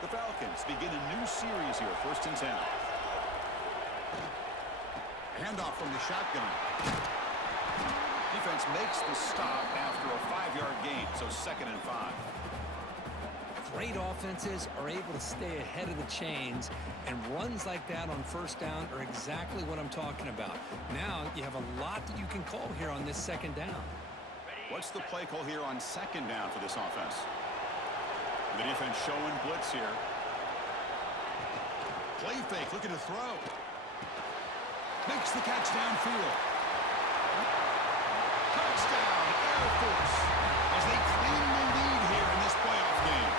The Falcons begin a new series here, 1st and 10. Handoff from the shotgun. Defense makes the stop after a 5-yard gain, so 2nd and 5. Great offenses are able to stay ahead of the chains, and runs like that on 1st down are exactly what I'm talking about. Now you have a lot that you can call here on this 2nd down. What's the play call here on 2nd down for this offense? The defense showing blitz here. Play fake, looking to throw. Makes the catch downfield. Touchdown, Air Force, as they claim the lead here in this playoff game.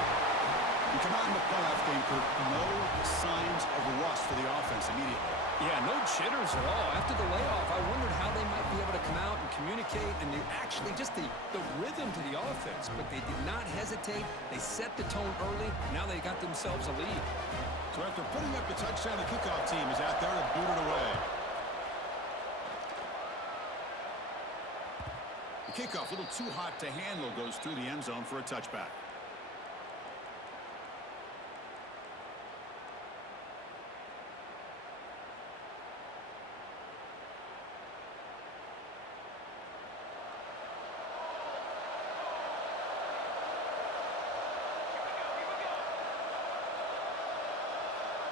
You come out in the playoff game, Kurt, no signs of rust for the offense immediately. Yeah, no jitters at all. After the layoff, I wondered how they might be able to come out and communicate, and actually just the rhythm to the offense. But they did not hesitate. They set the tone early. Now they got themselves a lead. So after putting up the touchdown, the kickoff team is out there to boot it away. The kickoff, a little too hot to handle, goes through the end zone for a touchback.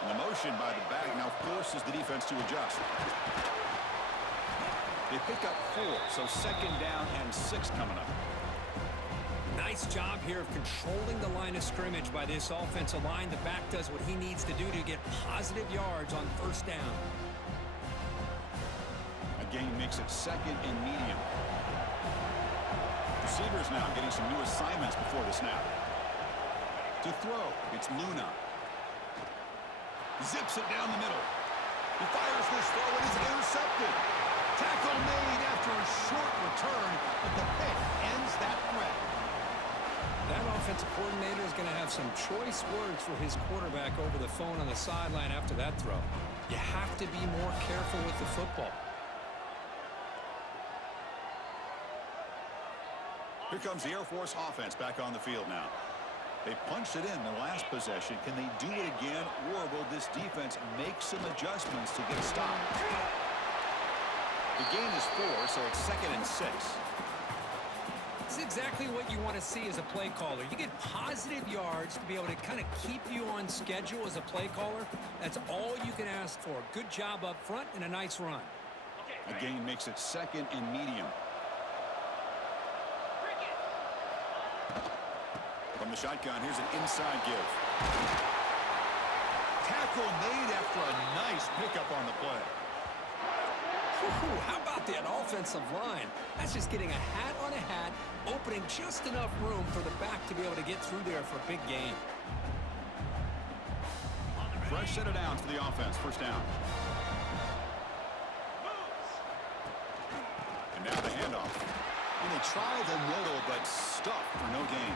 And the motion by the back now forces the defense to adjust. They pick up 4, so 2nd down and 6 coming up. Nice job here of controlling the line of scrimmage by this offensive line. The back does what he needs to do to get positive yards on 1st down. Again, makes it 2nd and medium. Receivers now getting some new assignments before the snap. To throw, it's Luna. Zips it down the middle. He fires this throw and is intercepted. Tackle made after a short return, but the pick ends that threat. That offensive coordinator is going to have some choice words for his quarterback over the phone on the sideline after that throw. You have to be more careful with the football. Here comes the Air Force offense back on the field now. They punched it in the last possession. Can they do it again, or will this defense make some adjustments to get a stop? The gain is 4, so it's 2nd and 6. It's exactly what you want to see as a play caller. You get positive yards to be able to kind of keep you on schedule as a play caller. That's all you can ask for. Good job up front and a nice run. A gain makes it 2nd and medium. From the shotgun, here's an inside give. Tackle made after a nice pickup on the play. How about that offensive line? That's just getting a hat on a hat, opening just enough room for the back to be able to get through there for a big gain. Fresh set of downs for the offense. 1st down. And now the handoff. And they try the middle, but stuffed for no gain.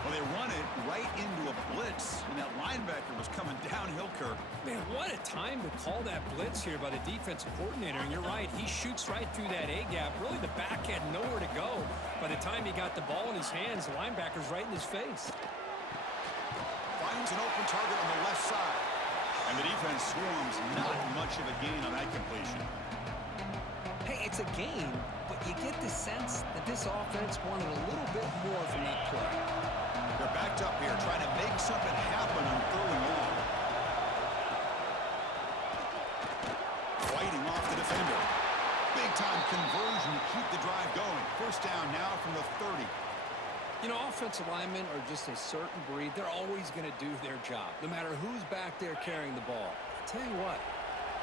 Well, they run it right into a blitz, and that linebacker was coming downhill, Kirk. Man, what a time to call that blitz here by the defensive coordinator. And you're right, he shoots right through that A-gap. Really, the back had nowhere to go. By the time he got the ball in his hands, the linebacker's right in his face. Finds an open target on the left side. And the defense swarms. Not much of a gain on that completion. Hey, it's a gain, but you get the sense that this offense wanted a little bit more from that play. They're backed up here, trying to make something happen on 3rd and long. Fighting off the defender. Big-time conversion to keep the drive going. 1st down now from the 30. You know, offensive linemen are just a certain breed. They're always going to do their job, no matter who's back there carrying the ball. I tell you what,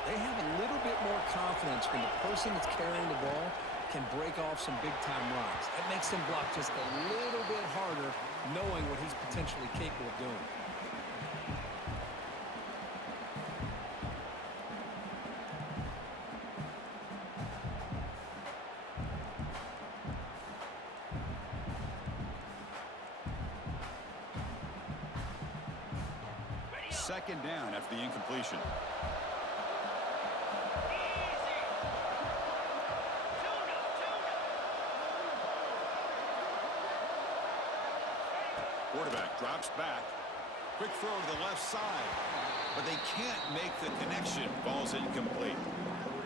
they have a little bit more confidence when the person that's carrying the ball can break off some big-time runs. It makes them block just a little bit harder, knowing what he's potentially capable of doing. Second down after the incompletion. Quarterback drops back. Quick throw to the left side. But they can't make the connection. Ball's incomplete.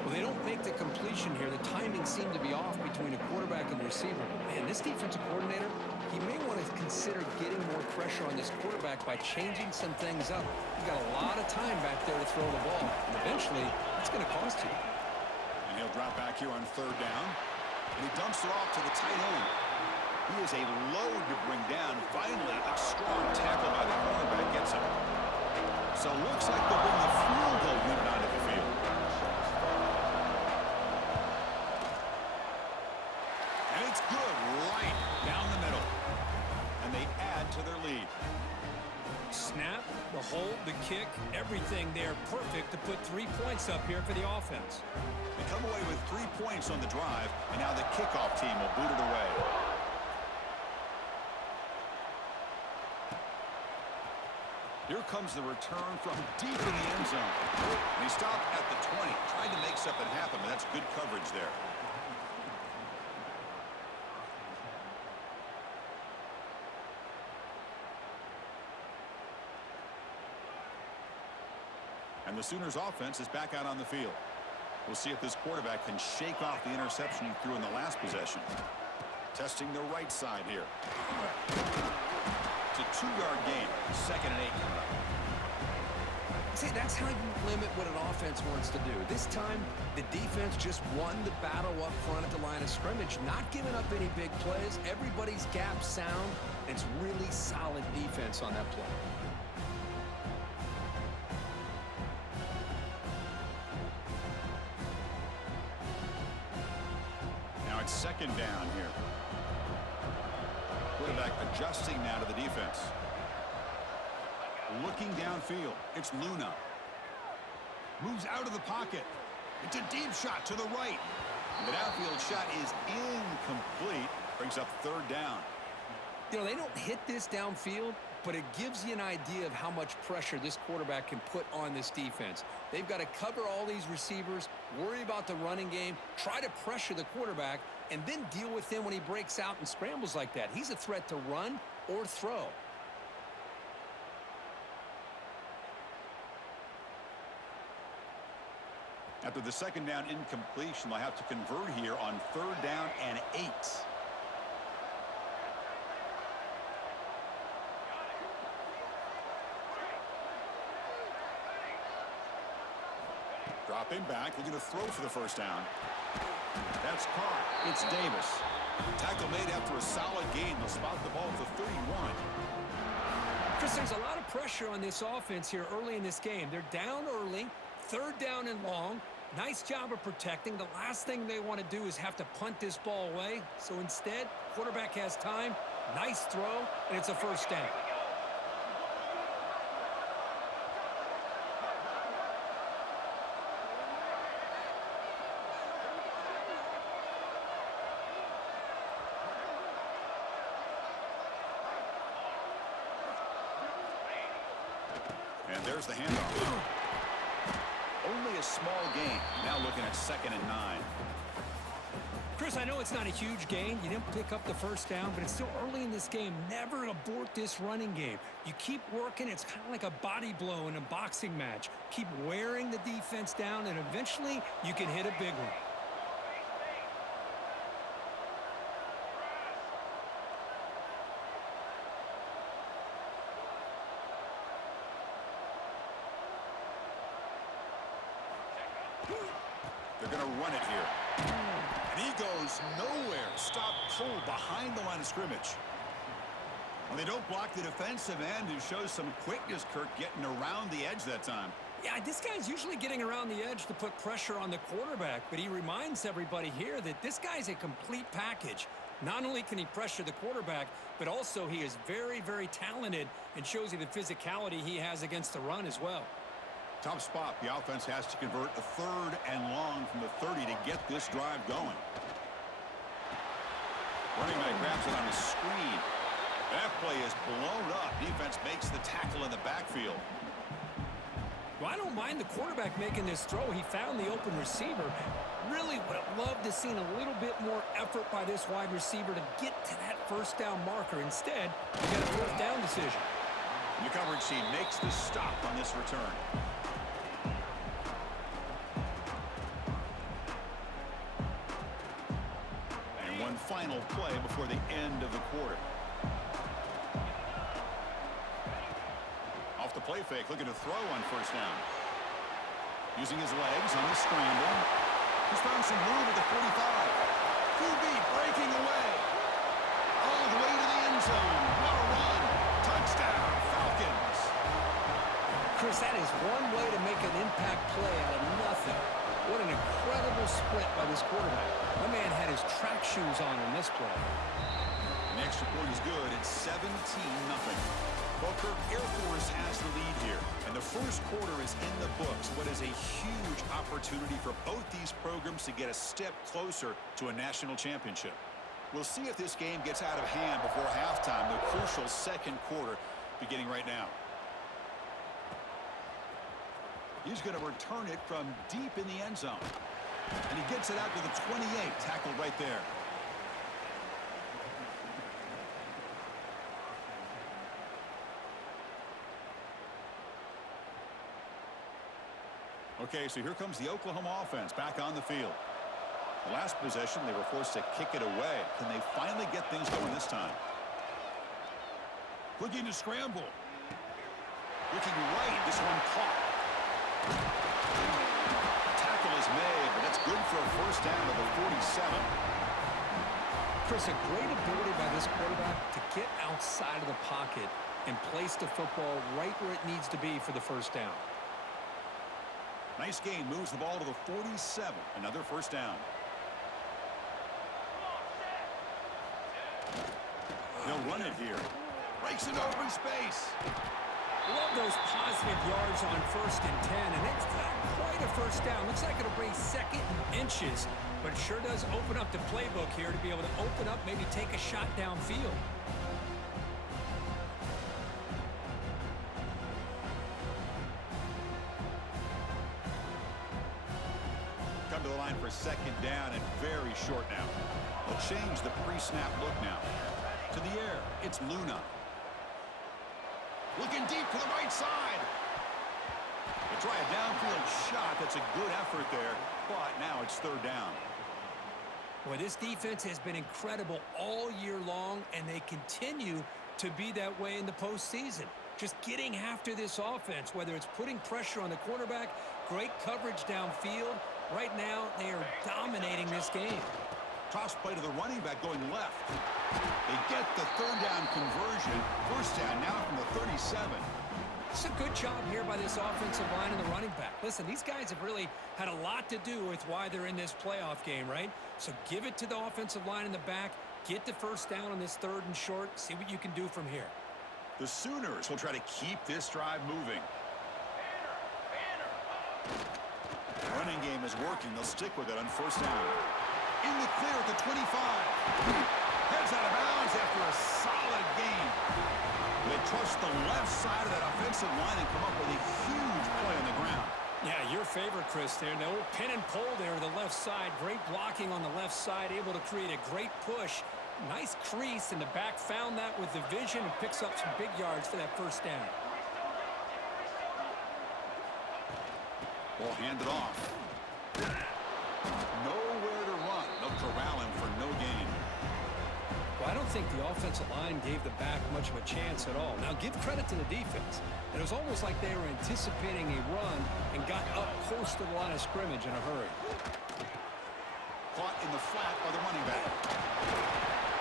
Well, they don't make the completion here. The timing seemed to be off between a quarterback and the receiver. Man, this defensive coordinator, he may want to consider getting more pressure on this quarterback by changing some things up. You've got a lot of time back there to throw the ball. And eventually, it's going to cost you. And he'll drop back here on third down. And he dumps it off to the tight end. He is a load to bring down. Finally, a strong tackle by the cornerback gets him. So it looks like they'll bring the field goal unit onto the field. And it's good right down the middle. And they add to their lead. Snap, the hold, the kick, everything there perfect to put 3 points up here for the offense. They come away with 3 points on the drive, and now the kickoff team will boot it away. Here comes the return from deep in the end zone. And he stopped at the 20, trying to make something happen, but that's good coverage there. And the Sooners offense is back out on the field. We'll see if this quarterback can shake off the interception he threw in the last possession. Testing the right side here. It's a 2-yard gain. 2nd and 8 coming up. See, that's how you limit what an offense wants to do. This time, the defense just won the battle up front at the line of scrimmage, not giving up any big plays. Everybody's gap sound. It's really solid defense on that play. It's 2nd down here. Quarterback adjusting now to the defense. Looking downfield. It's Luna. Moves out of the pocket. It's a deep shot to the right. The downfield shot is incomplete. Brings up 3rd down. You know, they don't hit this downfield, but it gives you an idea of how much pressure this quarterback can put on this defense. They've got to cover all these receivers, worry about the running game, try to pressure the quarterback, and then deal with him when he breaks out and scrambles like that. He's a threat to run or throw. After the 2nd down incompletion, they'll have to convert here on 3rd down and 8. Dropping back, they're going to throw for the 1st down. That's caught. It's Davis. Tackle made after a solid gain. They'll spot the ball at the 31. Chris, there's a lot of pressure on this offense here early in this game. They're down early, 3rd down and long. Nice job of protecting. The last thing they want to do is have to punt this ball away. So instead, quarterback has time. Nice throw, and it's a 1st down. And there's the handoff. Only a small gain. Now looking at 2nd and 9. Chris, I know it's not a huge gain. You didn't pick up the 1st down, but it's still early in this game. Never abort this running game. You keep working. It's kind of like a body blow in a boxing match. Keep wearing the defense down, and eventually you can hit a big one. They're going to run it here. And he goes nowhere. Stop pulled behind the line of scrimmage. Well, they don't block the defensive end, who shows some quickness, Kirk, getting around the edge that time. Yeah, this guy's usually getting around the edge to put pressure on the quarterback, but he reminds everybody here that this guy's a complete package. Not only can he pressure the quarterback, but also he is very, very talented and shows you the physicality he has against the run as well. Tough spot. The offense has to convert a 3rd and long from the 30 to get this drive going. Running back grabs it on a screen. That play is blown up. Defense makes the tackle in the backfield. Well, I don't mind the quarterback making this throw. He found the open receiver. Really would have loved to seen a little bit more effort by this wide receiver to get to that 1st down marker. Instead, you get a 4th down decision. The coverage team makes the stop on this return. And one final play before the end of the quarter. Off the play fake, looking to throw on first down. Using his legs on the scramble. He's found some room at the 45. QB breaking away. All the way to the end zone. What a run. Touchdown, Falcons. Chris, that is one way to make an impact play out of nothing. What an incredible split by this quarterback. My man had his track shoes on in this play. The extra point is good. It's 17-0. Well, Kirk, Air Force has the lead here, and the first quarter is in the books. What is a huge opportunity for both these programs to get a step closer to a national championship. We'll see if this game gets out of hand before halftime, the crucial second quarter beginning right now. He's going to return it from deep in the end zone. And he gets it out to the 28, tackled right there. Okay, so here comes the Oklahoma offense back on the field. The last possession, they were forced to kick it away. Can they finally get things going this time? Looking to scramble. Looking right, this one caught. Tackle is made, but that's good for a first down to the 47. Chris, a great ability by this quarterback to get outside of the pocket and place the football right where it needs to be for the first down. Nice gain, moves the ball to the 47. Another first down. They'll run it here. Breaks an open space. Love those positive yards on 1st and 10, and it's not quite a first down. Looks like it'll bring second and inches, but it sure does open up the playbook here to be able to open up, maybe take a shot downfield. Come to the line for second down and very short now. They'll change the pre-snap look now. To the air, it's Luna. Looking deep to the right side. They try a downfield shot. That's a good effort there, but now it's third down. Boy, this defense has been incredible all year long, and they continue to be that way in the postseason. Just getting after this offense, whether it's putting pressure on the quarterback, great coverage downfield. Right now, they are dominating this game. Toss play to the running back going left. They get the third down conversion. First down now from the 37. It's a good job here by this offensive line and the running back. Listen, these guys have really had a lot to do with why they're in this playoff game, right? So give it to the offensive line in the back. Get the first down on this third and short. See what you can do from here. The Sooners will try to keep this drive moving. The running game is working. They'll stick with it on first down. In the clear at the 25. Heads out of bounds after a solid gain. They trust the left side of that offensive line and come up with a huge play on the ground. Yeah, your favorite, Chris, there. The old pin and pull there to the left side. Great blocking on the left side, able to create a great push. Nice crease, and the back found that with the vision and picks up some big yards for that first down. Ball handed off. Nowhere to run. They'll corral him for no gain. Well, I don't think the offensive line gave the back much of a chance at all. Now, give credit to the defense. It was almost like they were anticipating a run and got up close to the line of scrimmage in a hurry. Caught in the flat by the running back.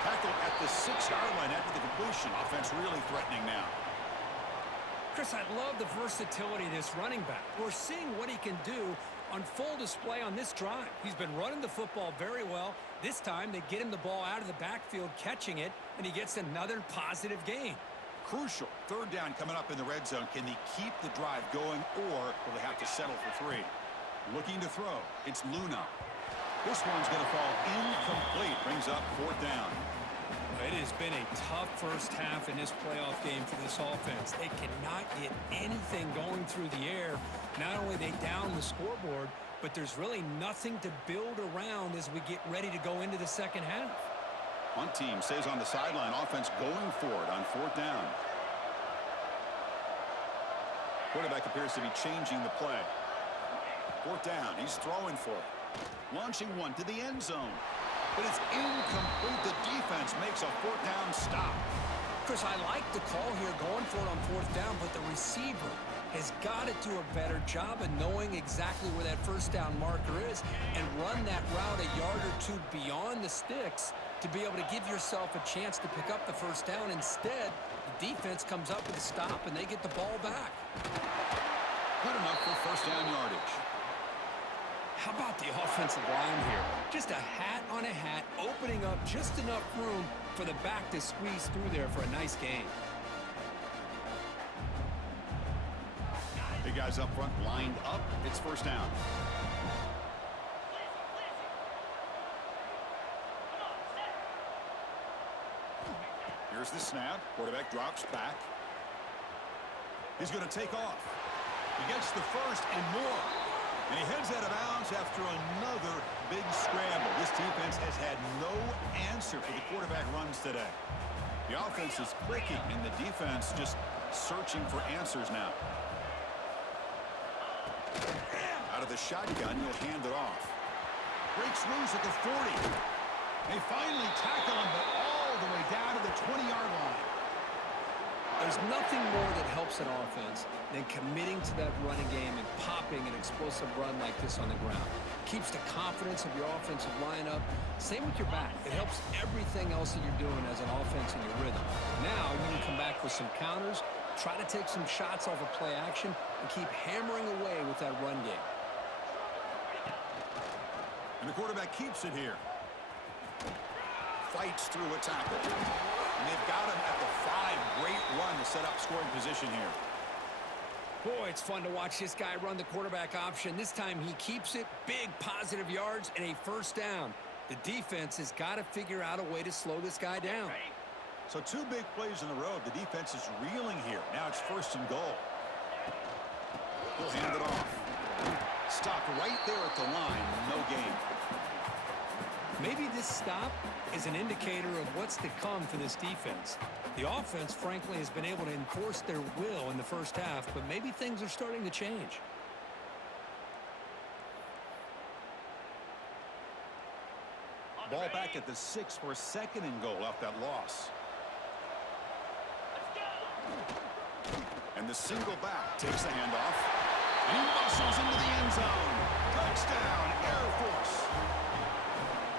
Tackled at the 6-yard line after the completion. Offense really threatening now. Chris, I love the versatility of this running back. We're seeing what he can do on full display on this drive. He's been running the football very well. This time, they get him the ball out of the backfield, catching it, and he gets another positive gain. Crucial. Third down coming up in the red zone. Can they keep the drive going, or will they have to settle for 3? Looking to throw. It's Luna. This one's going to fall incomplete. Brings up fourth down. It has been a tough first half in this playoff game for this offense. They cannot get anything going through the air. Not only they down the scoreboard, but there's really nothing to build around as we get ready to go into the second half. One team stays on the sideline. Offense going for it on fourth down. Quarterback appears to be changing the play. Fourth down. He's throwing for it. Launching one to the end zone. But it's incomplete. The defense makes a fourth down stop. Chris, I like the call here going for it on fourth down, but the receiver has got to do a better job of knowing exactly where that first down marker is and run that route a yard or two beyond the sticks to be able to give yourself a chance to pick up the first down. Instead, the defense comes up with a stop and they get the ball back. Good enough for first down yardage. How about the offensive line here? Just a hat on a hat, opening up just enough room for the back to squeeze through there for a nice gain. Big guys up front lined up. It's first down. Here's the snap. Quarterback drops back. He's going to take off. He gets the first and more. And he heads out of bounds after another big scramble. This defense has had no answer for the quarterback runs today. The offense is clicking, and the defense just searching for answers now. Out of the shotgun, he'll hand it off. Breaks loose at the 40. They finally tackle him, but all the way down to the 20-yard line. There's nothing more that helps an offense than committing to that running game and popping an explosive run like this on the ground. Keeps the confidence of your offensive lineup. Same with your back. It helps everything else that you're doing as an offense in your rhythm. Now you can come back with some counters, try to take some shots off of play action, and keep hammering away with that run game. And the quarterback keeps it here. Fights through a tackle. And they've got him at the 5. Great run to set up scoring position here. Boy, it's fun to watch this guy run the quarterback option. This time he keeps it. Big positive yards and a first down. The defense has got to figure out a way to slow this guy down. So 2 big plays in a row. The defense is reeling here. Now it's first and goal. He'll hand it off. Stop right there at the line. No gain. Maybe this stop is an indicator of what's to come for this defense. The offense, frankly, has been able to enforce their will in the first half, but maybe things are starting to change. Ball back at the 6 for second and goal off that loss. And the single back takes the handoff. And he muscles into the end zone. Touchdown, Air Force.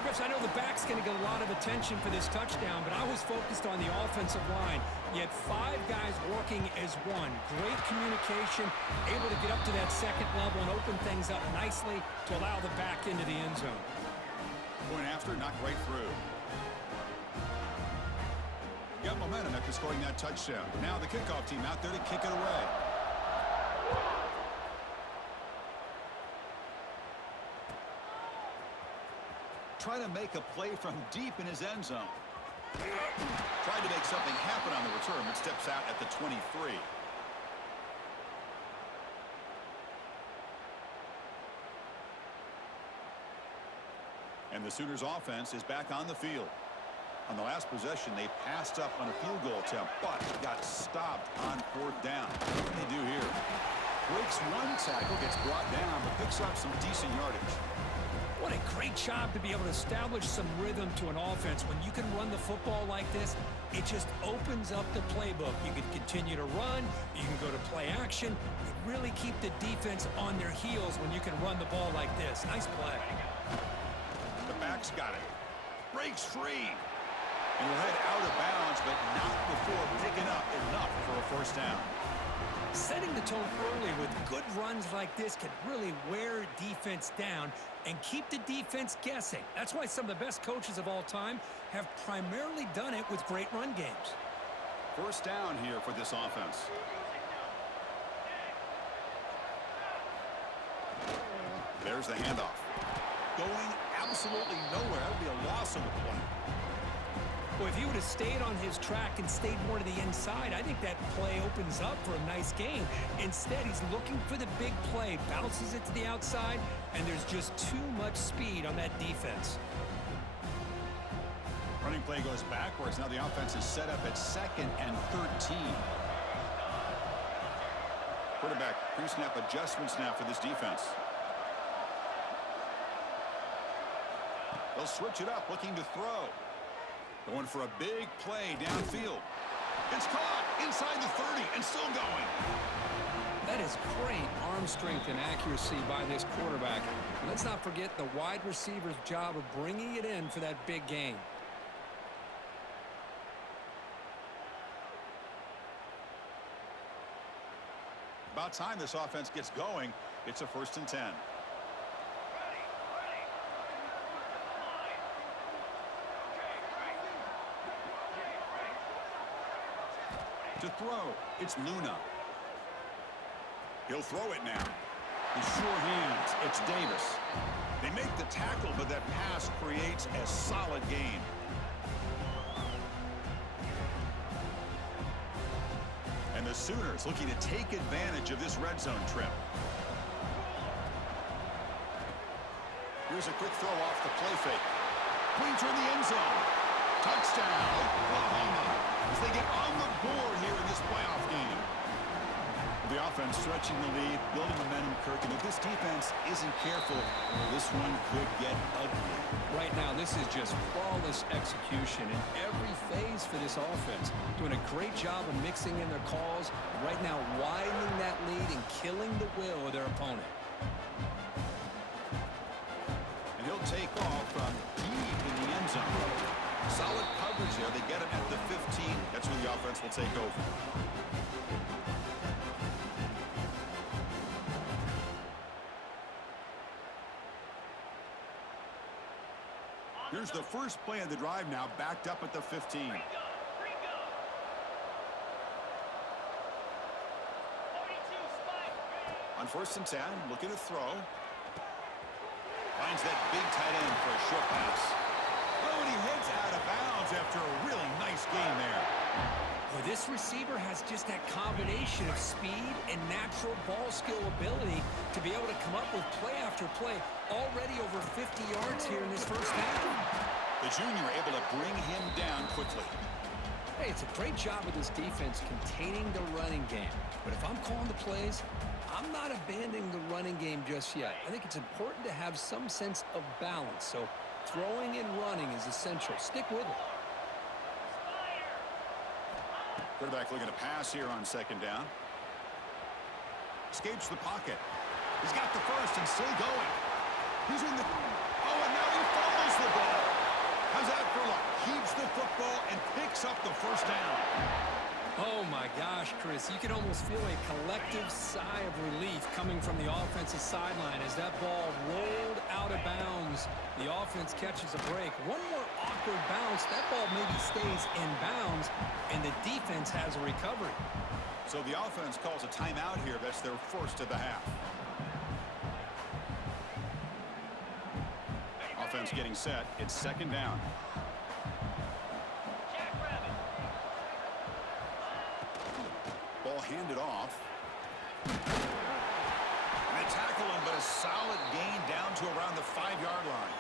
Chris, I know the back's going to get a lot of attention for this touchdown, but I was focused on the offensive line. You had 5 guys working as one. Great communication, able to get up to that second level and open things up nicely to allow the back into the end zone. Point after, knocked right through. Got momentum after scoring that touchdown. Now the kickoff team out there to kick it away. Trying to make a play from deep in his end zone. Tried to make something happen on the return, but steps out at the 23. And the Sooners offense is back on the field. On the last possession, they passed up on a field goal attempt, but got stopped on fourth down. What can they do here? Breaks one tackle, gets brought down, but picks up some decent yardage. What a great job to be able to establish some rhythm to an offense. When you can run the football like this, it just opens up the playbook. You can continue to run. You can go to play action. You really keep the defense on their heels when you can run the ball like this. Nice play. The back's got it. Breaks free. And will head out of bounds, but not before picking up enough for a first down. Setting the tone early with good runs like this can really wear defense down and keep the defense guessing. That's why some of the best coaches of all time have primarily done it with great run games. First down here for this offense. There's the handoff. Going absolutely nowhere. That would be a loss on the play. Well, if he would have stayed on his track and stayed more to the inside, I think that play opens up for a nice gain. Instead, he's looking for the big play, bounces it to the outside, and there's just too much speed on that defense. Running play goes backwards. Now the offense is set up at 2nd and 13. Quarterback pre-snap adjustments now for this defense. They'll switch it up, looking to throw. Going for a big play downfield. It's caught inside the 30 and still going. That is great arm strength and accuracy by this quarterback. And let's not forget the wide receiver's job of bringing it in for that big gain. About time this offense gets going. It's a 1st and 10. To throw, it's Luna. He'll throw it now. With sure hands, it's Davis. They make the tackle, but that pass creates a solid gain. And the Sooners looking to take advantage of this red zone trip. Here's a quick throw off the play fake. Pointer in the end zone. Touchdown, Oklahoma, as they get on the board here in this playoff game. The offense stretching the lead, building momentum, Kirk, and if this defense isn't careful, this one could get ugly. Right now, this is just flawless execution in every phase for this offense. Doing a great job of mixing in their calls. Right now, widening that lead and killing the will of their opponent. And he'll take off from deep in the end zone. Solid coverage there. They get him at the 15. That's where the offense will take over. Here's the first play of the drive now, backed up at the 15. On 1st and 10, looking to throw. Finds that big tight end for a short pass. Oh, and he heads out of bounds after a really nice game there. Well, this receiver has just that combination of speed and natural ball skill ability to be able to come up with play after play. Already over 50 yards here in this first half. The junior able to bring him down quickly. Hey, it's a great job of this defense containing the running game. But if I'm calling the plays, I'm not abandoning the running game just yet. I think it's important to have some sense of balance. So throwing and running is essential. Stick with it. Quarterback looking to pass here on 2nd down. Escapes the pocket. He's got the first and still going. He's in the... Oh, and now he fumbles the ball. How's that for luck? Keeps the football and picks up the 1st down. Oh, my gosh, Chris. You can almost feel a collective sigh of relief coming from the offensive sideline as that ball rolled out of bounds. The offense catches a break. One more awkward bounce. That ball maybe stays in bounds, and the defense has a recovery. So the offense calls a timeout here. That's their first of the half. Offense getting set. It's 2nd down. Ball handed off. And they tackle him, but a solid gain down to around the 5-yard line.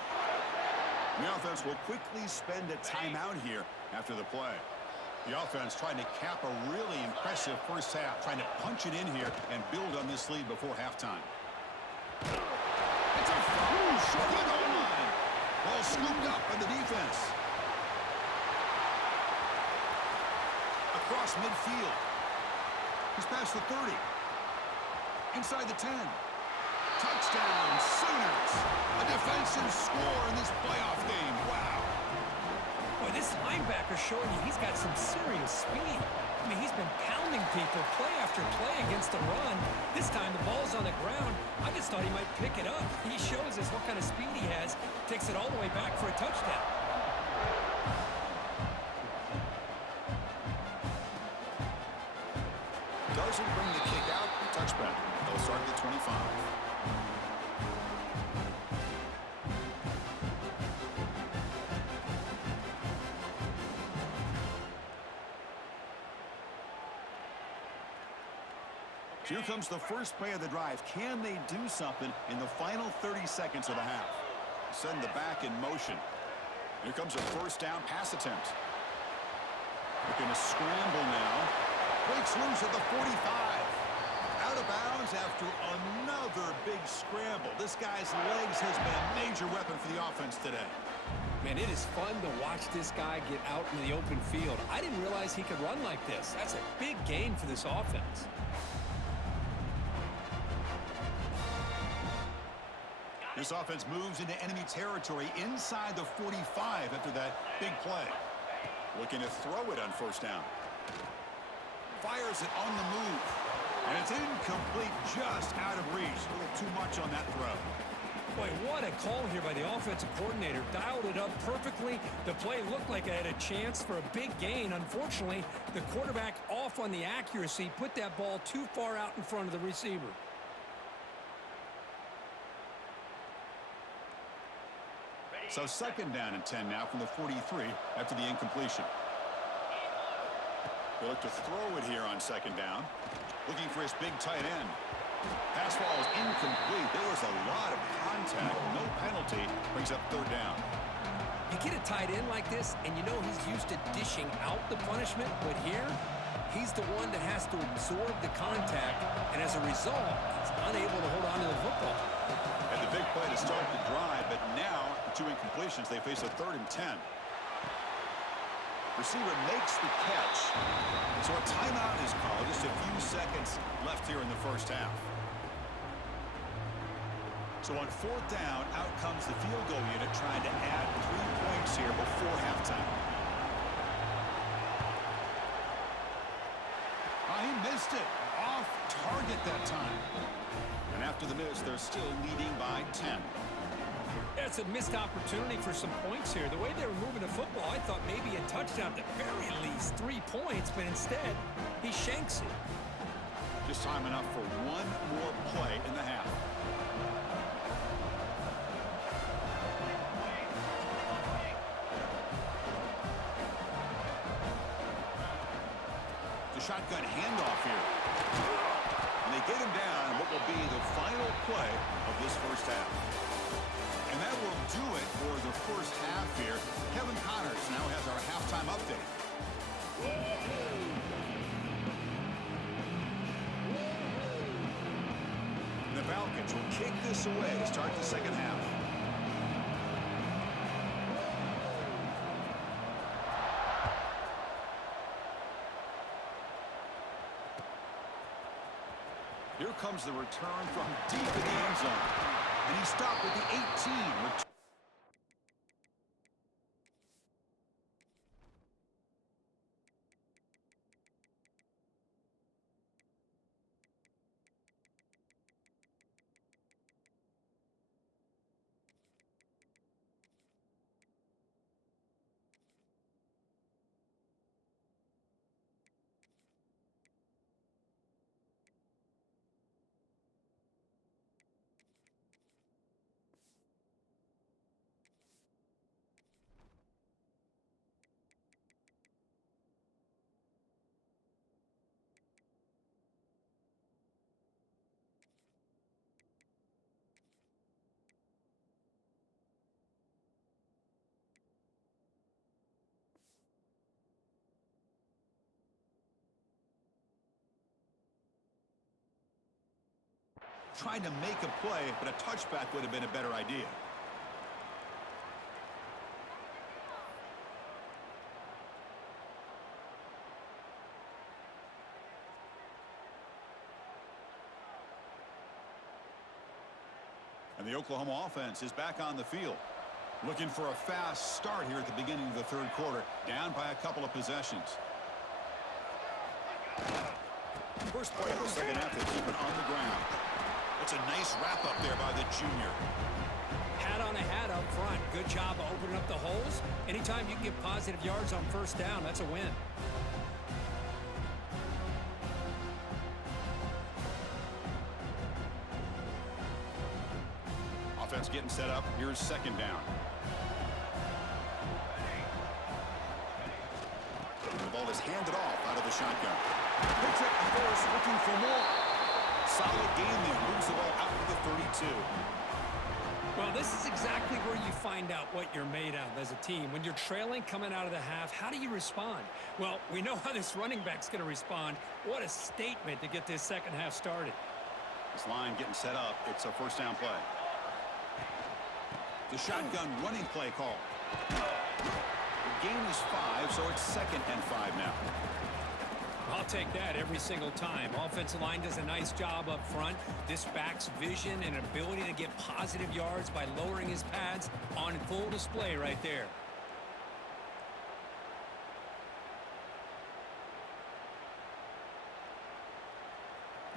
The offense will quickly spend a timeout here after the play. The offense trying to cap a really impressive first half, trying to punch it in here and build on this lead before halftime. It's a foul short of the goal line. Ball scooped up by the defense. Across midfield. He's past the 30. Inside the 10. Touchdown, Sooners. A defensive score in this playoff game. Wow. Boy, this linebacker showing you he's got some serious speed. I mean, he's been pounding people play after play against the run. This time the ball's on the ground. I just thought he might pick it up. He shows us what kind of speed he has. Takes it all the way back for a touchdown. Doesn't bring the kick out. Touchback. They'll start at the 25. Here comes the first play of the drive. Can they do something in the final 30 seconds of the half? Send the back in motion. Here comes a 1st down pass attempt. Looking to scramble now. Breaks loose at the 45. Out of goes after another big scramble. This guy's legs has been a major weapon for the offense today. Man, it is fun to watch this guy get out in the open field. I didn't realize he could run like this. That's a big gain for this offense. This offense moves into enemy territory inside the 45 after that big play. Looking to throw it on first down. Fires it on the move. And it's incomplete, just out of reach. A little too much on that throw. Boy, what a call here by the offensive coordinator. Dialed it up perfectly. The play looked like it had a chance for a big gain. Unfortunately, the quarterback off on the accuracy, put that ball too far out in front of the receiver. So second down and 10 now from the 43 after the incompletion. They look to throw it here on second down. Looking for his big tight end. Pass ball is incomplete. There was a lot of contact. No penalty. Brings up third down. You get a tight end like this, and you know he's used to dishing out the punishment, but here, he's the one that has to absorb the contact, and as a result, he's unable to hold on to the football. And the big play to start the drive, but now, after two incompletions, they face a 3rd and 10. Receiver makes the catch. So a timeout is called. Just a few seconds left here in the first half. So on 4th down, out comes the field goal unit trying to add 3 points here before halftime. He missed it. Off target that time. And after the miss, they're still leading by 10. That's a missed opportunity for some points here. The way they were moving the football, I thought maybe a touchdown, at the very least 3 points, but instead, he shanks it. Just time enough for one more play in the half. The shotgun handoff here. And they get him down what will be the final play of this first half. And that will do it for the first half here. Kevin Connors now has our halftime update. And the Falcons will kick this away to start the second half. Here comes the return from deep in the end zone. And he stopped with the 18. Trying to make a play, but a touchback would have been a better idea. And the Oklahoma offense is back on the field. Looking for a fast start here at the beginning of the third quarter. Down by a couple of possessions. First play of the second half, they keep it on the ground. It's a nice wrap-up there by the junior. Hat on a hat up front. Good job of opening up the holes. Anytime you can get positive yards on first down, that's a win. Offense getting set up. Here's second down. The ball is handed off out of the shotgun. Picks up the force, looking for more. Solid game there. Moves the ball out to the 32. Well, this is exactly where you find out what you're made of as a team. When you're trailing coming out of the half, how do you respond? Well, we know how this running back's going to respond. What a statement to get this second half started. This line getting set up. It's a first down play. The shotgun running play call. The gain is 5, so it's 2nd and 5 now. I'll take that every single time. Offensive line does a nice job up front. This back's vision and ability to get positive yards by lowering his pads on full display right there.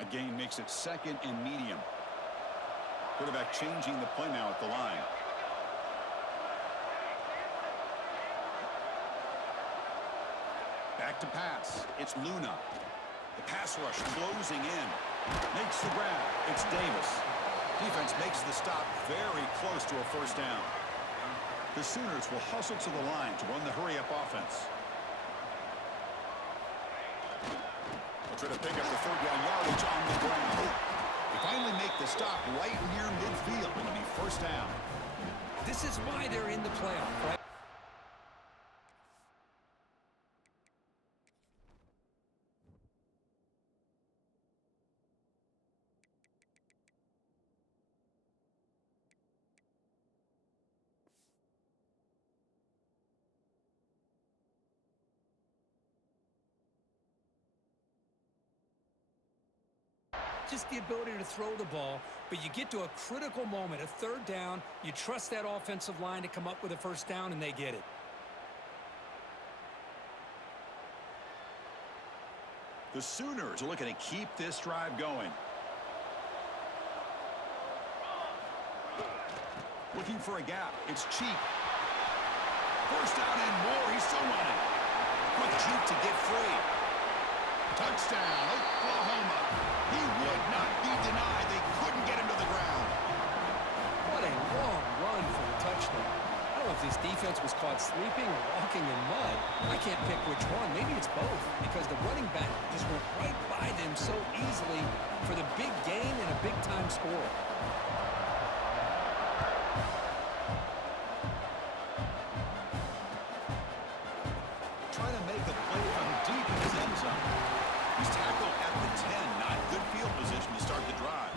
A gain makes it 2nd and medium. Quarterback changing the play now at the line. Back to pass. It's Luna. The pass rush closing in. Makes the grab. It's Davis. Defense makes the stop very close to a first down. The Sooners will hustle to the line to run the hurry-up offense. They'll try to pick up the 3rd down yardage on the ground. They finally make the stop right near midfield. It'll be first down. This is why they're in the playoff, right? Just the ability to throw the ball, but you get to a critical moment, a 3rd down, you trust that offensive line to come up with a first down, and they get it. The Sooners are looking to keep this drive going. Looking for a gap. It's Cheek. First down and more. He's still running. Quick Cheek to get free. Touchdown, Oklahoma. He would not be denied. They couldn't get him to the ground. What a long run for the touchdown. I don't know if this defense was caught sleeping or walking in mud. I can't pick which one. Maybe it's both, because the running back just went right by them so easily for the big gain and a big-time score. Trying to make a play from deep in his end zone. He's tackled at the 10. Not good field position to start the drive.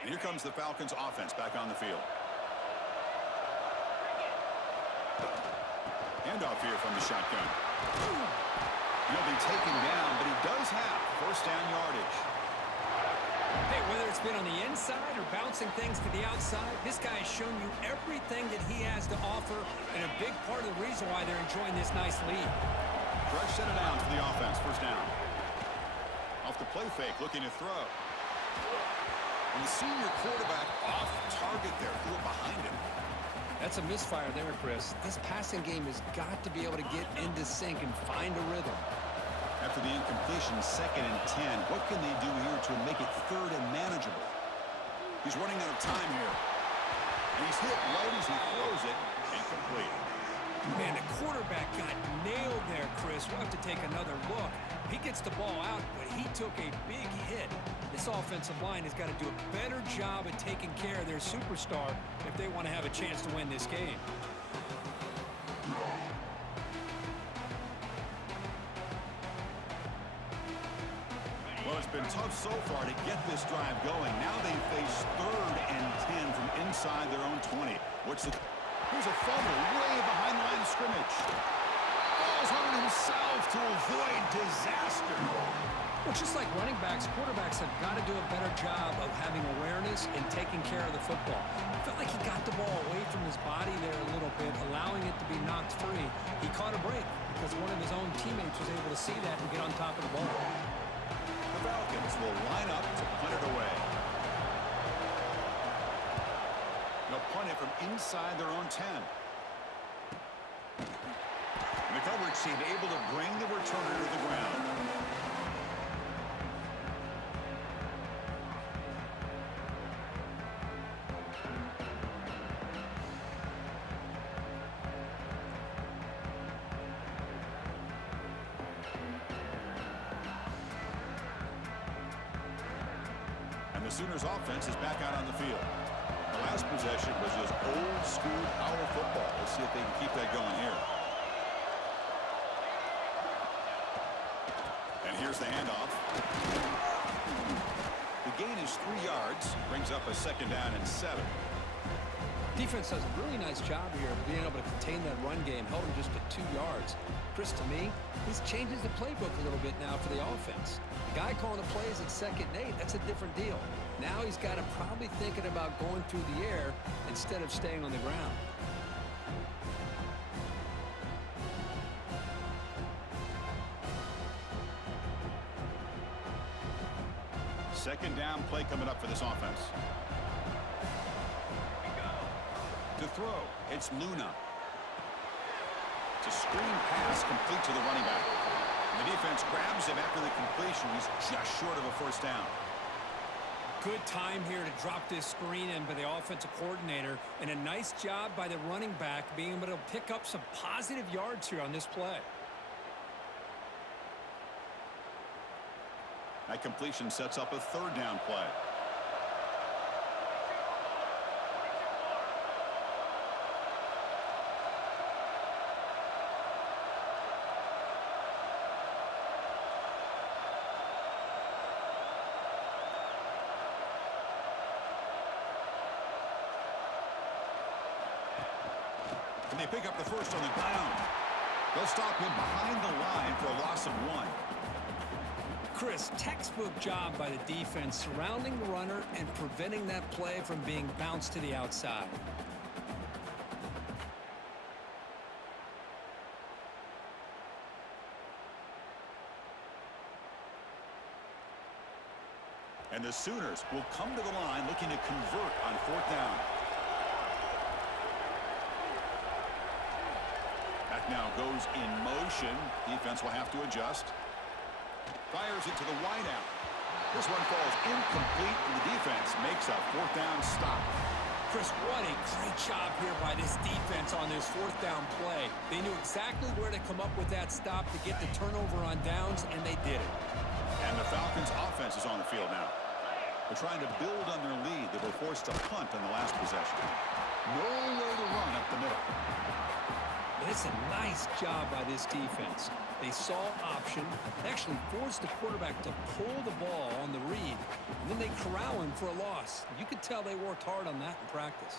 And here comes the Falcons offense back on the field. Handoff here from the shotgun. He'll be taken down, but he does have first down yardage. Hey, whether it's been on the inside or bouncing things to the outside, this guy has shown you everything that he has to offer, and a big part of the reason why they're enjoying this nice lead. Fresh set of downs for the offense. First down. Off the play fake, looking to throw. And the senior quarterback off target there, threw it behind him. That's a misfire there, Chris. This passing game has got to be able to get into sync and find a rhythm. After the incompletion, 2nd and 10. What can they do here to make it 3rd and manageable? He's running out of time here. And he's hit right as he throws it. Incomplete. Man, the quarterback got nailed there, Chris. We'll have to take another look. He gets the ball out, but he took a big hit. This offensive line has got to do a better job at taking care of their superstar if they want to have a chance to win this game. Well, it's been tough so far to get this drive going. Now they face 3rd and 10 from inside their own 20. Here's a fumble way behind the line of scrimmage. Falls on himself to avoid disaster. Well, just like running backs, quarterbacks have got to do a better job of having awareness and taking care of the football. I felt like he got the ball away from his body there a little bit, allowing it to be knocked free. He caught a break because one of his own teammates was able to see that and get on top of the ball. The Falcons will line up to punt it away. They'll punt it from inside their own 10. And the coverage team able to bring the returner to the ground. The Sooners offense is back out on the field. The last possession was just old school power football. Let's see if they can keep that going here. And here's the handoff. The gain is 3 yards. Brings up a 2nd down and 7. Defense does a really nice job here of being able to contain that run game, held him just to 2 yards. Chris, to me, this changes the playbook a little bit now for the offense. The guy calling the plays at 2nd and 8, that's a different deal. Now he's got to probably thinking about going through the air instead of staying on the ground. Second down play coming up for this offense. To throw, it's Luna. It's a screen pass complete to the running back. And the defense grabs him after the completion. He's just short of a 1st down. Good time here to drop this screen in by the offensive coordinator, and a nice job by the running back being able to pick up some positive yards here on this play. That completion sets up a 3rd down play. And they pick up the 1st on the ground. They'll stop him behind the line for a loss of 1. Chris, textbook job by the defense surrounding the runner and preventing that play from being bounced to the outside. And the Sooners will come to the line looking to convert on 4th down. That now goes in motion. Defense will have to adjust. Fires it to the wideout. This one falls incomplete, and the defense makes a 4th down stop. Chris, what a great job here by this defense on this 4th down play. They knew exactly where to come up with that stop to get the turnover on downs, and they did it. And the Falcons' offense is on the field now. They're trying to build on their lead. They were forced to punt on the last possession. Nowhere to run up the middle. It's a nice job by this defense. They saw option, actually forced the quarterback to pull the ball on the read, and then they corral him for a loss. You could tell they worked hard on that in practice.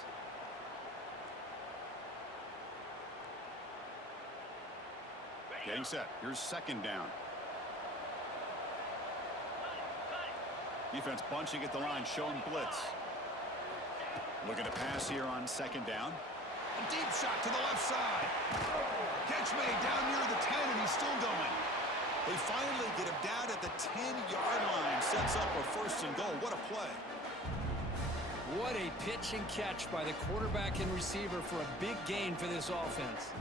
Getting set. Here's 2nd down. Defense bunching at the line, showing blitz. Looking to pass here on 2nd down. A deep shot to the left side. Catch made down near the 10, and he's still going. They finally get him down at the 10-yard line. Sets up a 1st and goal. What a play. What a pitch and catch by the quarterback and receiver for a big gain for this offense.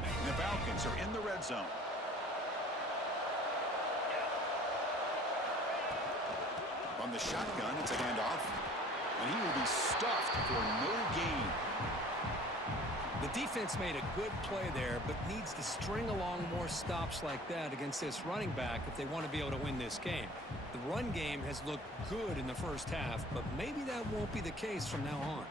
And the Falcons are in the red zone. On the shotgun, it's a handoff. And he will be stuffed for no gain. The defense made a good play there, but needs to string along more stops like that against this running back if they want to be able to win this game. The run game has looked good in the 1st half, but maybe that won't be the case from now on.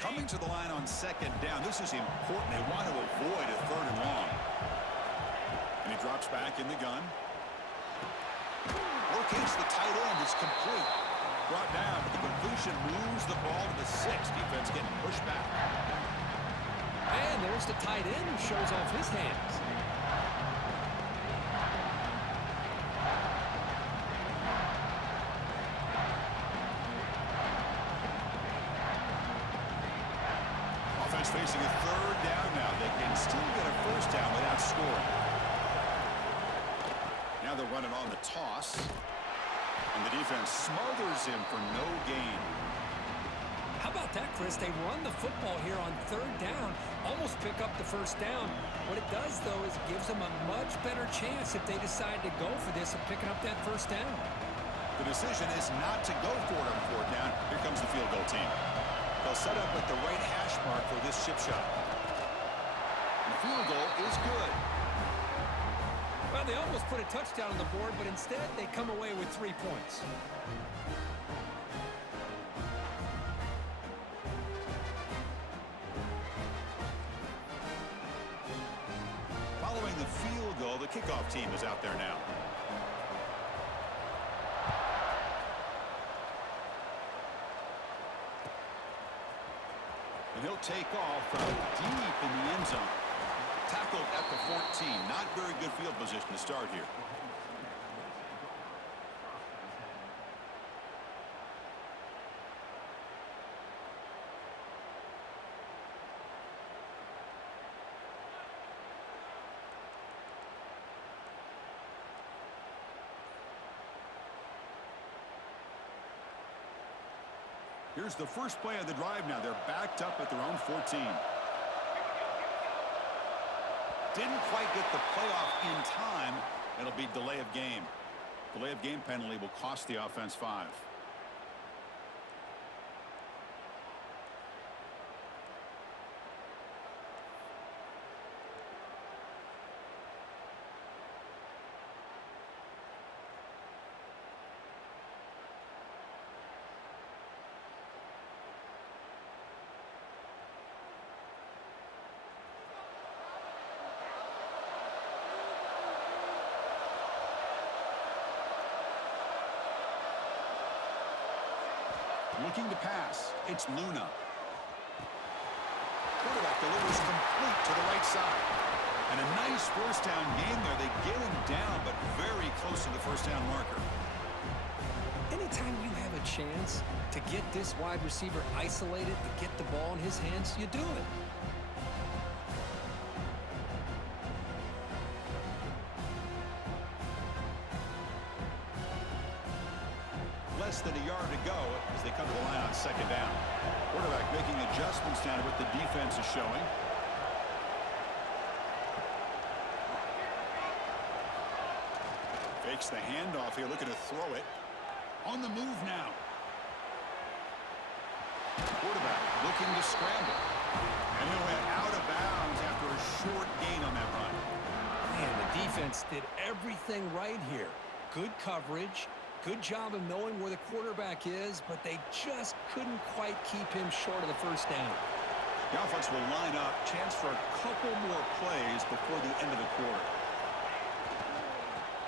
Coming to the line on 2nd down. This is important. They want to avoid a 3rd and long. And he drops back in the gun. Locates the tight end. It's complete. Brought down, but the completion moves the ball to the 6. Defense getting pushed back. And there's the tight end who shows off his hands. Offense facing a 3rd down now. They can still get a 1st down without scoring. Now they're running on the toss. And the defense smothers him for no gain. How about that, Chris? They run the football here on 3rd down, almost pick up the 1st down. What it does, though, is it gives them a much better chance if they decide to go for this of picking up that 1st down. The decision is not to go for it on 4th down. Here comes the field goal team. They'll set up at the right hash mark for this chip shot. And the field goal is good. Well, they almost put a touchdown on the board, but instead they come away with 3 points. Following the field goal, the kickoff team is out there now. And he'll take off from deep in the end zone. Tackled at the 14. Not very good field position to start here. Here's the first play of the drive now. They're backed up at their own 14. Didn't quite get the playoff in time. It'll be delay of game. Delay of game penalty will cost the offense 5. Looking to pass. It's Luna. Quarterback delivers complete to the right side. And a nice first down gain there. They get him down, but very close to the first down marker. Anytime you have a chance to get this wide receiver isolated, to get the ball in his hands, you do it. Less than a yard to go as they come to the line on second down. Quarterback making adjustments down to what the defense is showing. Fakes the handoff here, looking to throw it. On the move now. Quarterback looking to scramble. And he went out of bounds after a short gain on that run. Man, the defense did everything right here. Good coverage. Good job of knowing where the quarterback is, but they just couldn't quite keep him short of the first down. The offense will line up. Chance for a couple more plays before the end of the quarter.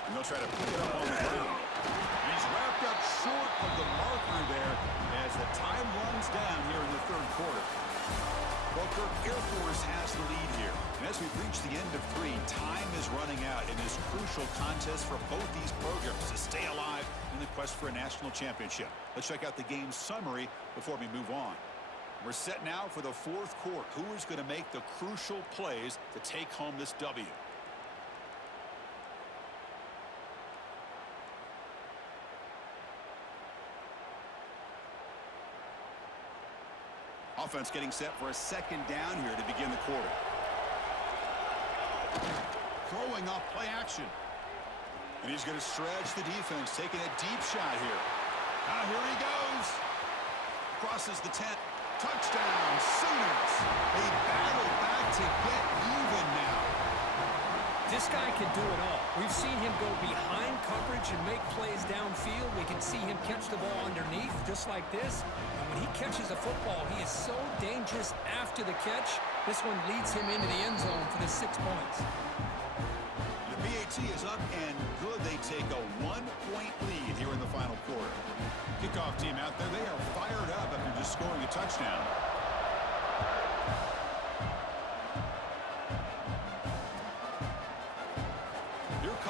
And they'll try to pick it up on the ground. And he's wrapped up short of the marker there as the time runs down here in the third quarter. Well, Kirk, Air Force has the lead here. And as we reach the end of 3, time is running out in this crucial contest for both these programs to stay alive in the quest for a national championship. Let's check out the game summary before we move on. We're set now for the fourth quarter. Who is going to make the crucial plays to take home this W? Offense getting set for a second down here to begin the quarter. Throwing off play action. And he's going to stretch the defense, taking a deep shot here. Now here he goes. Crosses the 10. Touchdown, Sooners. They battle back to get even now. This guy can do it all. We've seen him go behind coverage and make plays downfield. We can see him catch the ball underneath just like this. And when he catches a football, he is so dangerous after the catch. This one leads him into the end zone for the 6 points. The BAT is up and good. They take a 1-point lead here in the final quarter. Kickoff team out there. They are fired up after just scoring a touchdown.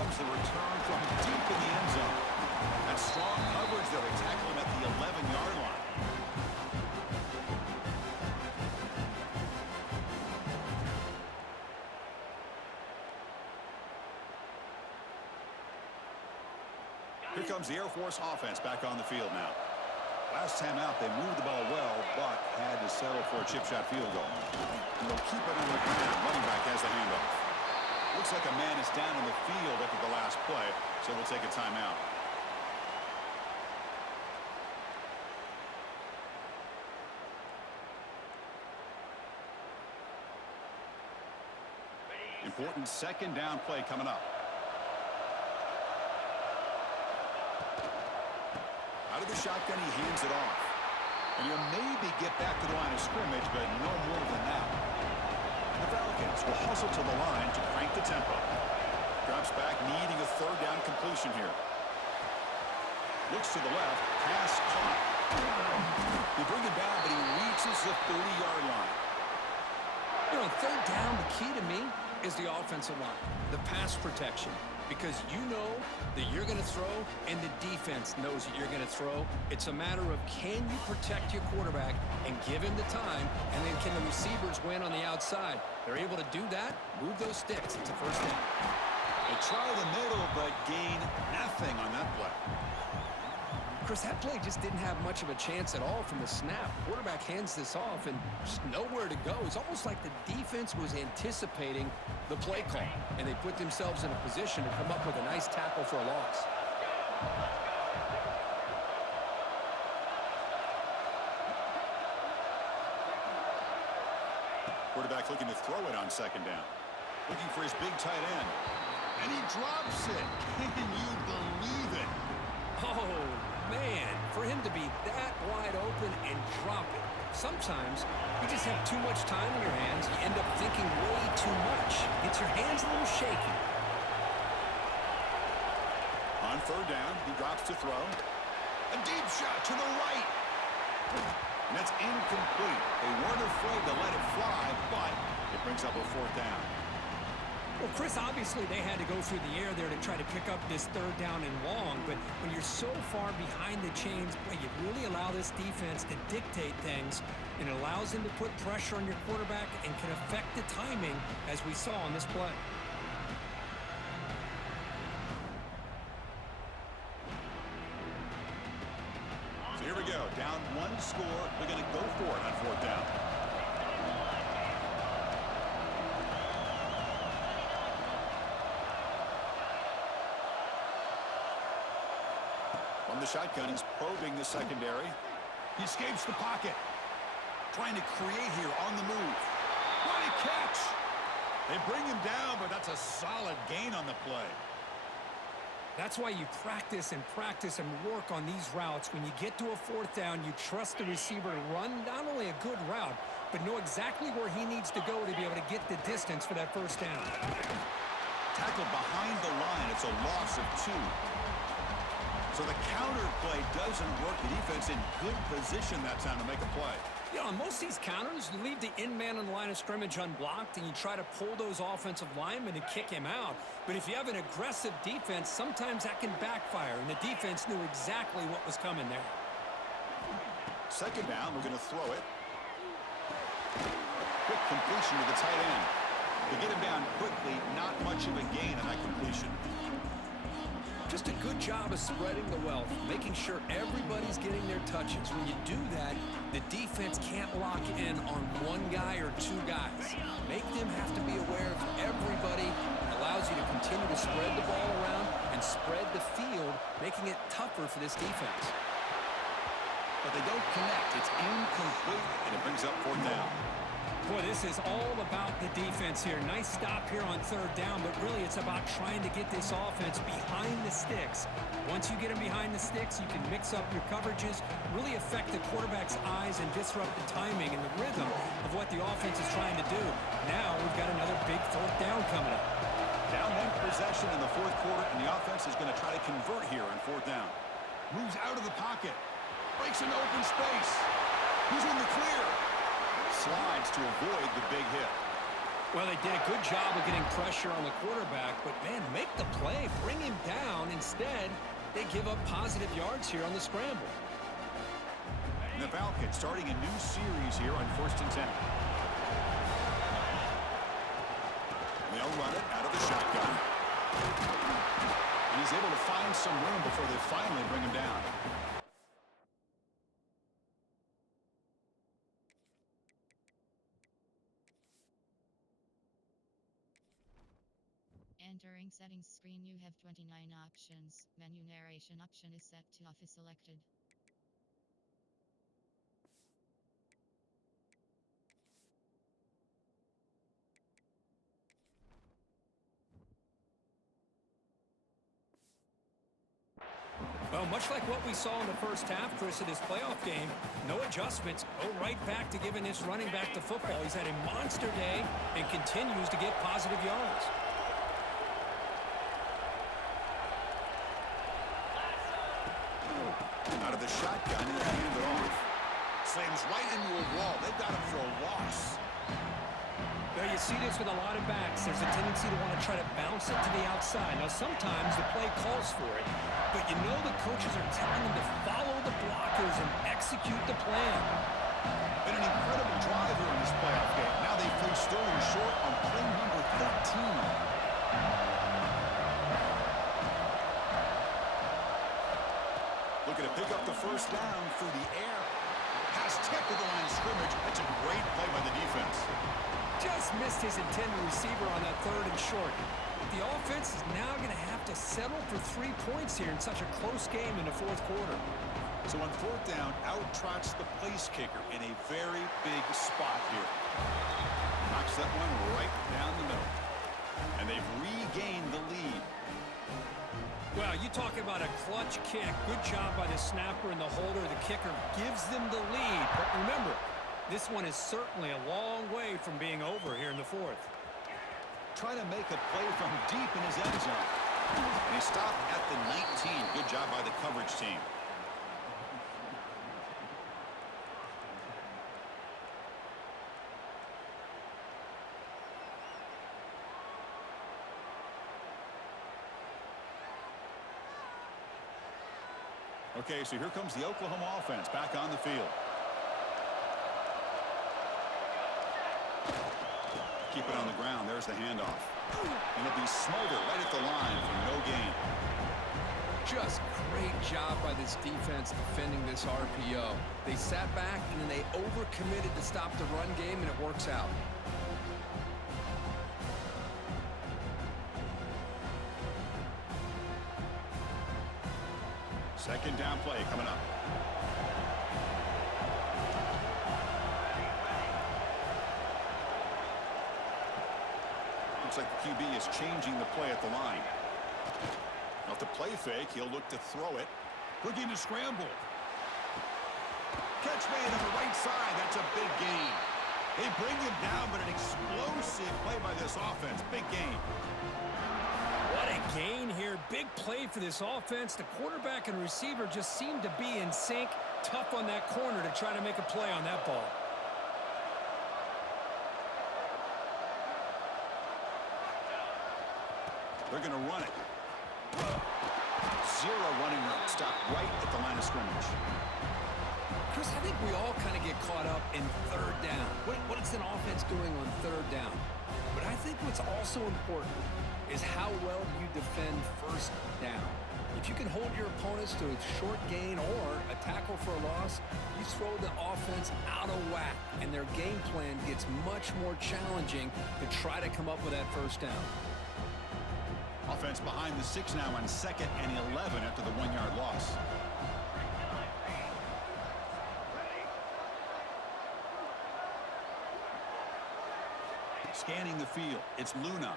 The return from deep in the end zone. That strong coverage there. They tackle him at the 11-yard line. Here comes the Air Force offense back on the field now. Last time out, they moved the ball well, but had to settle for a chip shot field goal. And they'll keep it on the ground. Running back has the handoff. Looks like a man is down in the field after the last play, so we'll take a timeout. important second down play coming up. Out of the shotgun, he hands it off. And he'll maybe get back to the line of scrimmage, but no more than that. The Falcons will hustle to the line to crank the tempo. Drops back, needing a third down completion here. Looks to the left, pass caught. They bring him down, but he reaches the 30-yard line. You know, third down, the key to me is the offensive line, the pass protection. Because you know that you're going to throw, and the defense knows that you're going to throw. It's a matter of can you protect your quarterback and give him the time, and then can the receivers win on the outside? They're able to do that, move those sticks. It's a first down. They try the middle, but gain nothing on that play. Chris, that play just didn't have much of a chance at all from the snap. Quarterback hands this off and just nowhere to go. It's almost like the defense was anticipating the play call, and they put themselves in a position to come up with a nice tackle for a loss. Quarterback looking to throw it on second down. Looking for his big tight end. And he drops it. Can you believe it? Oh, man, for him to be that wide open and drop it. Sometimes you just have too much time in your hands. You end up thinking way too much. Gets your hands a little shaky. On third down, he drops to throw. A deep shot to the right. And that's incomplete. They weren't afraid to let it fly, but it brings up a fourth down. Well, Chris, obviously they had to go through the air there to try to pick up this third down and long, but when you're so far behind the chains, boy, you really allow this defense to dictate things, and it allows them to put pressure on your quarterback and can affect the timing, as we saw on this play. So here we go. Down one score. They're going to go for it on fourth down. From the shotgun, he's probing the secondary. He escapes the pocket. Trying to create here on the move. What a catch! They bring him down, but that's a solid gain on the play. That's why you practice and work on these routes. When you get to a fourth down, you trust the receiver to run not only a good route, but know exactly where he needs to go to be able to get the distance for that first down. Tackled behind the line. It's a loss of 2. So the counter play doesn't work. The defense in good position that time to make a play. Yeah, on most of these counters, you leave the in-man on the line of scrimmage unblocked, and you try to pull those offensive linemen and kick him out. But if you have an aggressive defense, sometimes that can backfire, and the defense knew exactly what was coming there. Second down, we're going to throw it. Quick completion to the tight end. To get him down quickly, not much of a gain on that completion. Just a good job of spreading the wealth, making sure everybody's getting their touches. When you do that, the defense can't lock in on one guy or two guys. Make them have to be aware of everybody. It allows you to continue to spread the ball around and spread the field, making it tougher for this defense. But they don't connect. It's incomplete, and it brings up fourth down. Boy, this is all about the defense here. Nice stop here on third down, but really it's about trying to get this offense behind the sticks. Once you get them behind the sticks, you can mix up your coverages, really affect the quarterback's eyes and disrupt the timing and the rhythm of what the offense is trying to do. Now we've got another big fourth down coming up. Down one possession in the fourth quarter, and the offense is going to try to convert here on fourth down. Moves out of the pocket. Breaks an open space. Who's in the clear? Slides to avoid the big hit. Well, they did a good job of getting pressure on the quarterback, but, man, make the play. Bring him down. Instead, they give up positive yards here on the scramble. And the Falcons starting a new series here on 1st and 10. They'll run it out of the shotgun. And he's able to find some room before they finally bring him down. Entering settings screen, you have 29 options. Menu narration option is set to off is selected. Well, much like what we saw in the first half, Chris, of this playoff game, no adjustments. Go right back to giving this running back the football. He's had a monster day and continues to get positive yards. Out of the shotgun, and hand it off. Slams right into a wall. They've got him for a loss. Well, you see this with a lot of backs. There's a tendency to want to try to bounce it to the outside. Now, sometimes the play calls for it, but you know the coaches are telling them to follow the blockers and execute the plan. Been an incredible drive here in this playoff game. Now they face Sterling short on play number 13. Looking to pick up the first down through the air. Pass tipped to the line of scrimmage. That's a great play by the defense. Just missed his intended receiver on that 3rd and short. The offense is now going to have to settle for 3 points here in such a close game in the 4th quarter. So on 4th down, out trots the place kicker in a very big spot here. Knocks that one right down the middle. And they've regained the lead. Well, you talk about a clutch kick. Good job by the snapper and the holder. The kicker gives them the lead. But remember, this one is certainly a long way from being over here in the 4th. Trying to make a play from deep in his end zone. And he stopped at the 19. Good job by the coverage team. Okay, so here comes the Oklahoma offense back on the field. Keep it on the ground. There's the handoff. And it'll be Smolder right at the line for no gain. Just great job by this defense defending this RPO. They sat back and then they overcommitted to stop the run game, and it works out. Second down play coming up. Looks like the QB is changing the play at the line. Now to play fake, he'll look to throw it. Looking to scramble. Catch made on the right side. That's a big gain. They bring him down, but an explosive play by this offense. Big gain. What a gain here. Big play for this offense. The quarterback and receiver just seem to be in sync. Tough on that corner to try to make a play on that ball. They're going to run it. Zero running route. Stop right at the line of scrimmage. Chris, I think we all kind of get caught up in 3rd down. What is an offense doing on 3rd down? But I think what's also important is how well you defend 1st down. If you can hold your opponents to a short gain or a tackle for a loss, you throw the offense out of whack, and their game plan gets much more challenging to try to come up with that 1st down. Offense behind the 6 now on 2nd and 11 after the 1-yard loss. Scanning the field, it's Luna.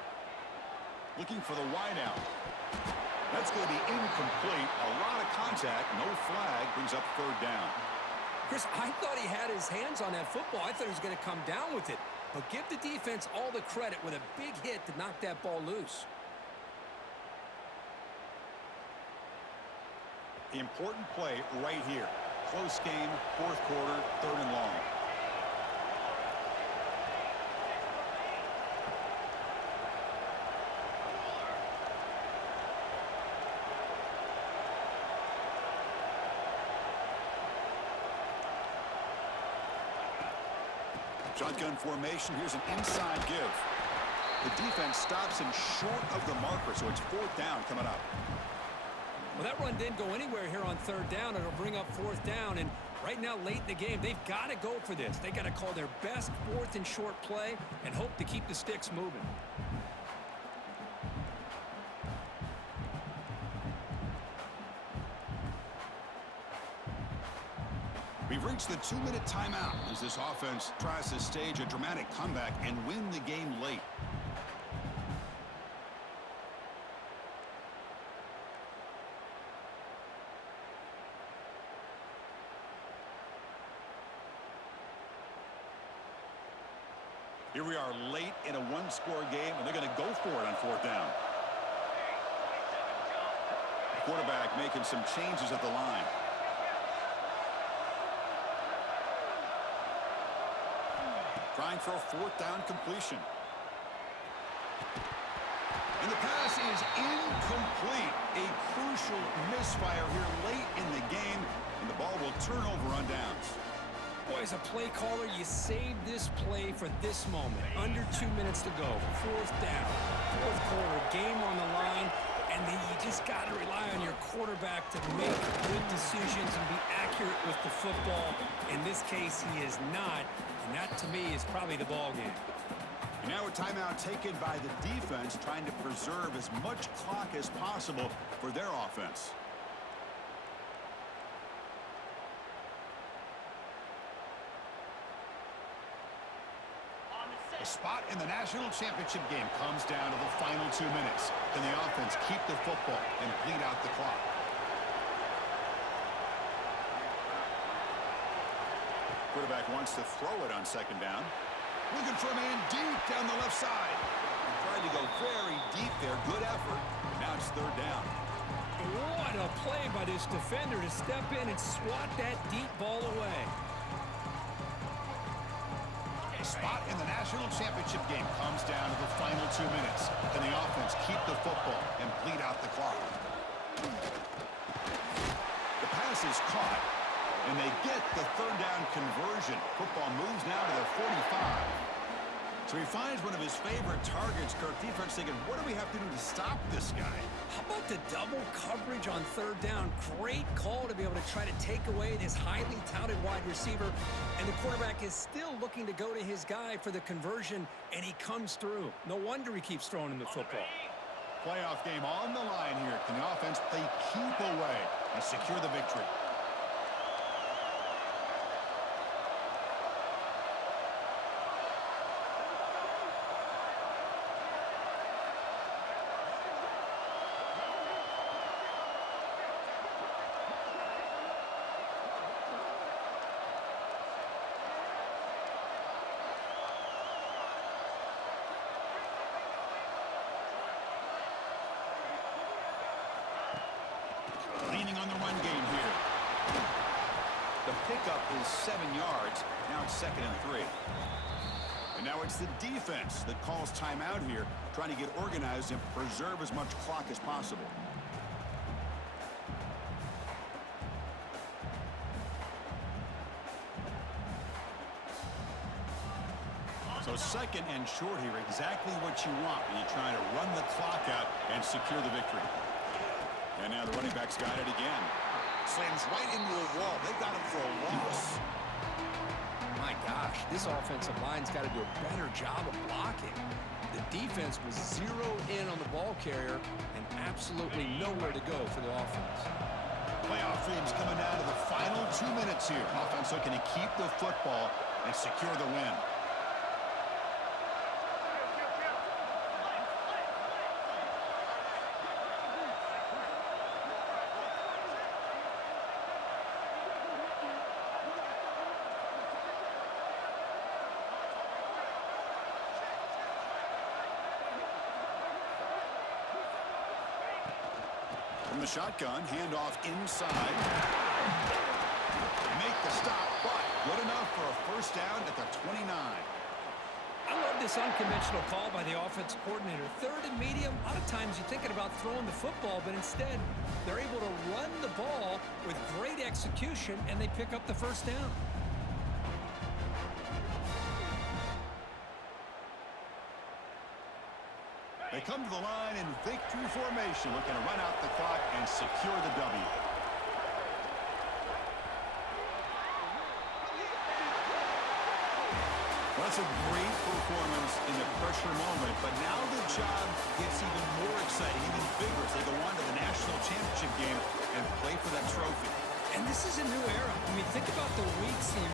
Looking for the wideout. That's going to be incomplete. A lot of contact, no flag, brings up 3rd down. Chris, I thought he had his hands on that football. I thought he was going to come down with it. But give the defense all the credit with a big hit to knock that ball loose. Important play right here. Close game, 4th quarter, 3rd and long. Shotgun formation. Here's an inside give. The defense stops him short of the marker, so it's 4th down coming up. Well, that run didn't go anywhere here on 3rd down. It'll bring up 4th down, and right now, late in the game, they've got to go for this. They got to call their best 4th and short play and hope to keep the sticks moving. We've reached the 2-minute timeout as this offense tries to stage a dramatic comeback and win the game late. Here we are late in a one-score game, and they're going to go for it on fourth down. Quarterback making some changes at the line. Trying for a fourth down completion. And the pass is incomplete. A crucial misfire here late in the game, and the ball will turn over on downs. Boy, as a play caller, you save this play for this moment. Under 2 minutes to go. Fourth down. Fourth quarter. Game on the line. And then you just got to rely on your quarterback to make good decisions and be accurate with the football. In this case, he is not. And that, to me, is probably the ball game. And now a timeout taken by the defense, trying to preserve as much clock as possible for their offense. A spot in the national championship game comes down to the final 2 minutes. Can the offense keep the football and bleed out the clock? Quarterback wants to throw it on second down. Looking for a man deep down the left side. He tried to go very deep there. Good effort. But now it's third down. What a play by this defender to step in and swat that deep ball away. A spot in the national championship game comes down to the final 2 minutes. Can the offense keep the football and bleed out the clock? The pass is caught, and they get the third down conversion. Football moves now to the 45. So he finds one of his favorite targets. Kirk, defense thinking, what do we have to do to stop this guy? How about the double coverage on third down? Great call to be able to try to take away this highly touted wide receiver. And the quarterback is still looking to go to his guy for the conversion, and he comes through. No wonder he keeps throwing him the football. Playoff game on the line here. Can the offense play keep away and secure the victory? Leaning on the run game here. The pickup is 7 yards. Now it's 2nd and 3. And now it's the defense that calls timeout here, trying to get organized and preserve as much clock as possible. So 2nd and short here, exactly what you want when you're trying to run the clock out and secure the victory. And now the running back's got it again. Slams right into the wall. They got him for a loss. My gosh, this offensive line's got to do a better job of blocking. The defense was zeroed in on the ball carrier and absolutely nowhere to go for the offense. Playoff dreams coming down to the final 2 minutes here. Offense looking to keep the football and secure the win. From the shotgun, handoff inside. Make the stop, but good enough for a first down at the 29. I love this unconventional call by the offense coordinator. Third and medium, a lot of times you're thinking about throwing the football, but instead they're able to run the ball with great execution, and they pick up the first down. They come to the line in victory formation, looking to run out the clock and secure the W. Well, that's a great performance in the pressure moment, but now the job gets even more exciting, even bigger as they go on to the national championship game and play for that trophy. And this is a new era. I mean, think about the weeks